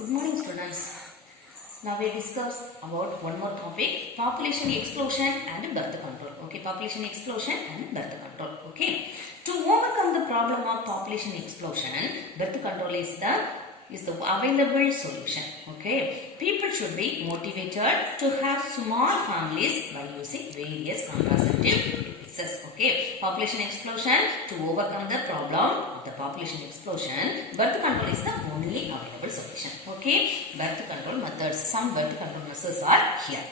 Good morning, students. Now we discuss about one more topic, population explosion and birth control. Okay, population explosion and birth control. Okay, to overcome the problem of population explosion, birth control is the available solution. Okay, people should be motivated to have small families by using various contraceptive devices. Okay, population explosion, to overcome the problem of the population explosion, birth control is the only available solution. Okay, birth control methods. Some birth control measures are here.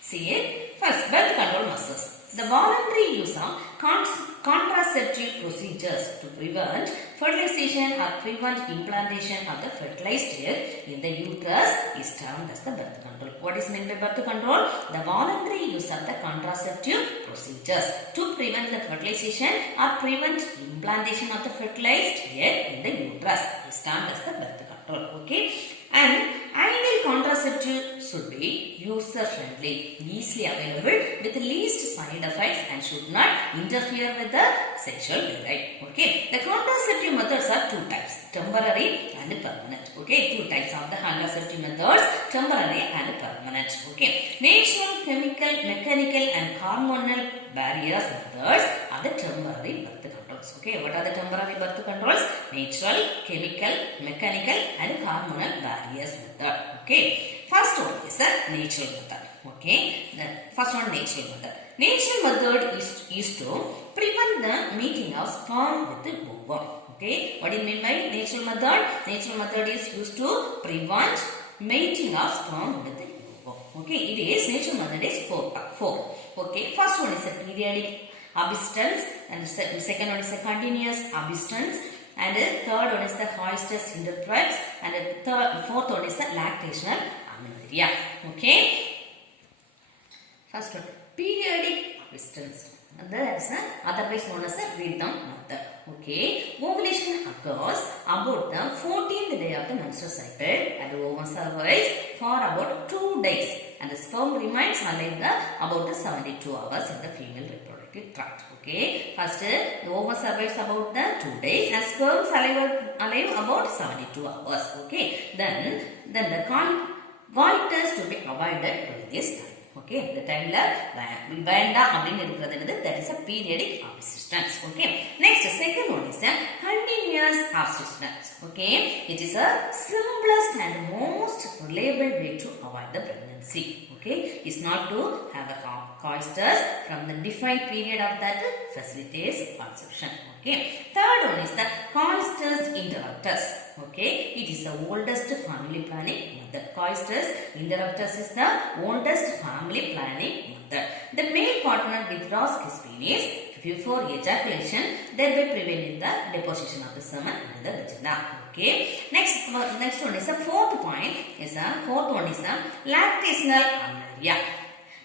See it. First, birth control measures. The voluntary use of contraceptive procedures to prevent fertilization or prevent implantation of the fertilized egg in the uterus is termed as the birth control. What is meant by birth control? The voluntary use of the contraceptive procedures to prevent the fertilization or prevent implantation of the fertilized egg in the uterus is termed as the birth control. Okay, and ideal contraceptive should be user-friendly, easily available with least side effects and should not interfere with the sexual drive. Okay, the contraceptive methods are two types, temporary and permanent. Okay, two types of the contraceptive methods, temporary and permanent. Okay, natural, chemical, mechanical and hormonal barriers methods are the temporary birth controls. Okay, what are the temporary birth controls? Natural, chemical, mechanical and hormonal barriers method. Okay, first one is the natural method. Okay, the first one, natural method. Natural method is to prevent the meeting of sperm with the ovum. Okay, what do you mean by natural method? Natural method is used to prevent mating of sperm with the ovum. Okay, it is natural method is four. Okay, first one is a periodic abstinence, and the second one is a continuous abstinence, and the third one is the Hoyster's interpret, and the fourth one is the lactational amenorrhea. Okay, first one, periodic abstinence. That is otherwise known as the rhythm method. Okay, ovulation occurs about the 14th day of the menstrual cycle, and the ovum survives for about 2 days, and the sperm remains alive about the 72 hours in the female reproductive tract. Okay, first the ovum survives about the 2 days, and sperm alive about 72 hours. Okay, then the goiters to be avoided during this time. Okay, the time that is a periodic abstinence. Okay, next, second one is a continuous abstinence. Okay, it is a simplest and most reliable way to avoid the pregnancy. Okay, it's not to have a coisters from the defined period of that facilitates conception. Okay, third one is the coisters interruptus. Okay, it is the oldest family planning method. Coisters interruptus is the oldest family planning method. The male partner withdraws his penis before ejaculation, thereby preventing the deposition of the semen in the vagina. Okay, next one is the fourth one is the lactational amenorrhea.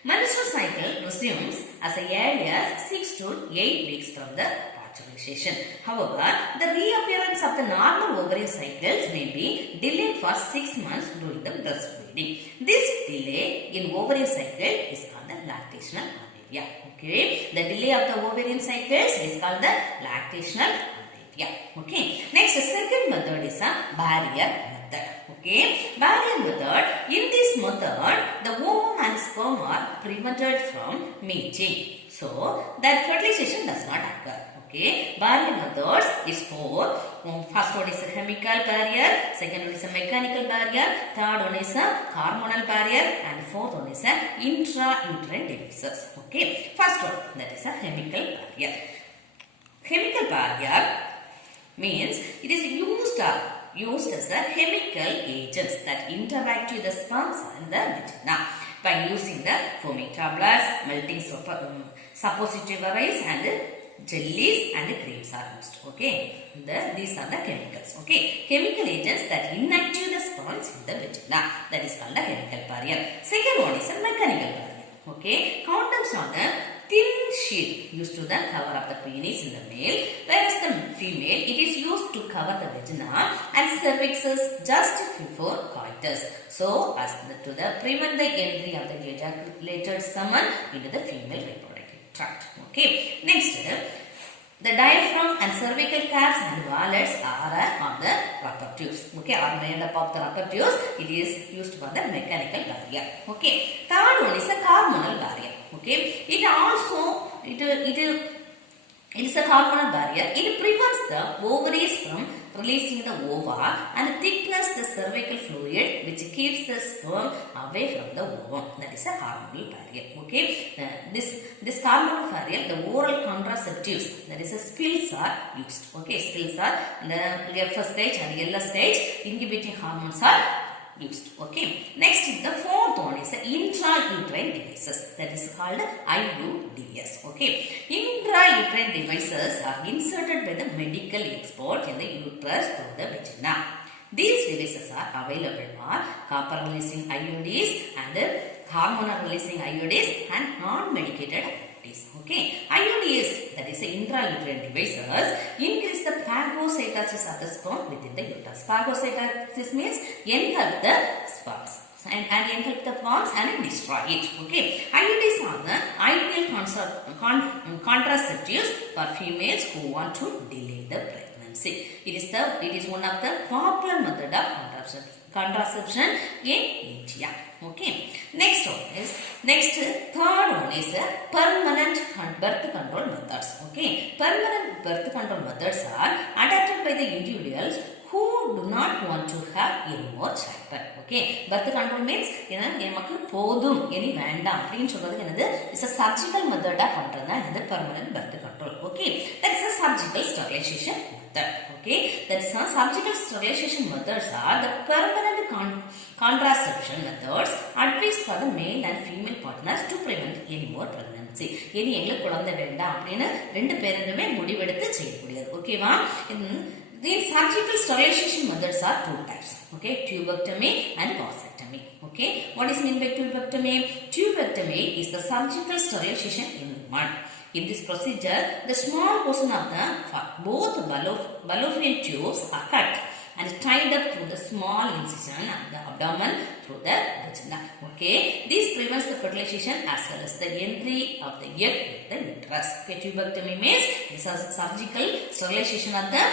Menstrual cycle resumes as early as 6 to 8 weeks from the fertilization. However, the reappearance of the normal ovarian cycles may be delayed for 6 months during the breastfeeding. This delay in ovarian cycle is called the lactational amenorrhea. Okay, the delay of the ovarian cycles is called the lactational amenorrhea. Okay, next, the second method is a barrier method. Okay, barrier method. In this method, the ovum and sperm are prevented from meeting, so that fertilization does not occur. Okay, barrier methods is four. First one is a chemical barrier, second one is a mechanical barrier, third one is a hormonal barrier, and fourth one is a intrauterine devices. Okay, first one, that is a chemical barrier. Chemical barrier means it is used as a chemical agents that interact with the sperms and the vagina by using the foaming tablets, melting suppositories and jellies and creams are used. Okay, these are the chemicals. Okay, chemical agents that inactive the sperms in the vagina, that is called a chemical barrier. Second one is a mechanical barrier. Okay, condoms are the thin sheet used to the cover up the penis in the male, whereas the female it is used to cover the vagina and cervixes just before coitus, so as to prevent the entry of the ejaculated semen into the female reproductive tract. Okay, next, The diaphragm and cervical caps and wallets are on the rubber tubes. Okay, are made up of the rubber tubes. It is used for the mechanical barrier. Okay, third one is a hormonal barrier. Okay, it also it is a hormonal barrier. It prevents the ovaries from releasing the ova and thickness the cervical fluid, which keeps the sperm away from the ovum. That is a hormonal barrier. Okay, this hormonal barrier, the oral contraceptives, that is a pills are used. Okay, pills are the first stage and the LS stage inhibiting hormones are used. Okay, next is the fourth one is the intrauterine devices, that is called IUDs. Okay, intrauterine devices are inserted by the medical expert in the uterus through the vagina. These devices are available for copper releasing IUDs and hormonal releasing IUDs and non-medicated IUDs. Okay, IUDs, that is intrauterine devices, increase the phagocytosis of the sperm within the uterus. Phagocytosis means engulf the sperms and engulf the sperms and destroy it. Okay, IUDs are the ideal contraceptives for females who want to delay the pregnancy. It is one of the popular method of contraception in India. Okay, third one is permanent birth control methods. Okay, permanent birth control methods are adapted by the individuals who do not want to have any more childbirth. Okay, birth control means நமக்கு போதும் இனி வேண்டாம் அப்படினு சொல்றது என்னது is a surgical method பண்றதா இந்த permanent birth control. Okay, that is a surgical sterilization method. Okay, that is a surgical sterilization methods are the permanent contraception methods advised for the male and female partners to prevent any more pregnancy. இனி எங்களுக்கு குழந்தை வேண்டாம் அப்படினு ரெண்டு பேருமே முடிவெடுத்து செய்யக்கூடியது. ஓகேவா? These surgical sterilization methods are two types. Okay, tubectomy and vasectomy. Okay, what is meant by tubectomy? Tubectomy is the surgical sterilization in woman. In this procedure, the small portion of the both fallopian tubes are cut and tied up through the small incision of the abdomen through the vagina. Okay, this prevents the fertilization as well as the entry of the egg in the uterus. Okay, tubectomy means this is surgical sterilization of the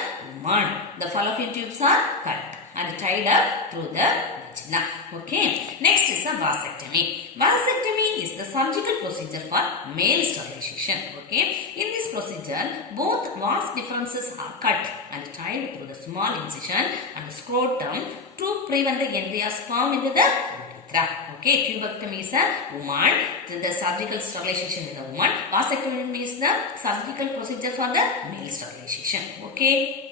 woman. The fallopian tubes are cut and tied up through the vagina. Okay, next is a vasectomy. Vasectomy is the surgical procedure for male sterilization. Okay, in this procedure, both vas deferences are cut and tied through the small incision and the scrotum to prevent the entry of sperm into the urethra. Okay, tubectomy is a woman, the surgical sterilization is the woman. Vasectomy is the surgical procedure for the male sterilization. Okay.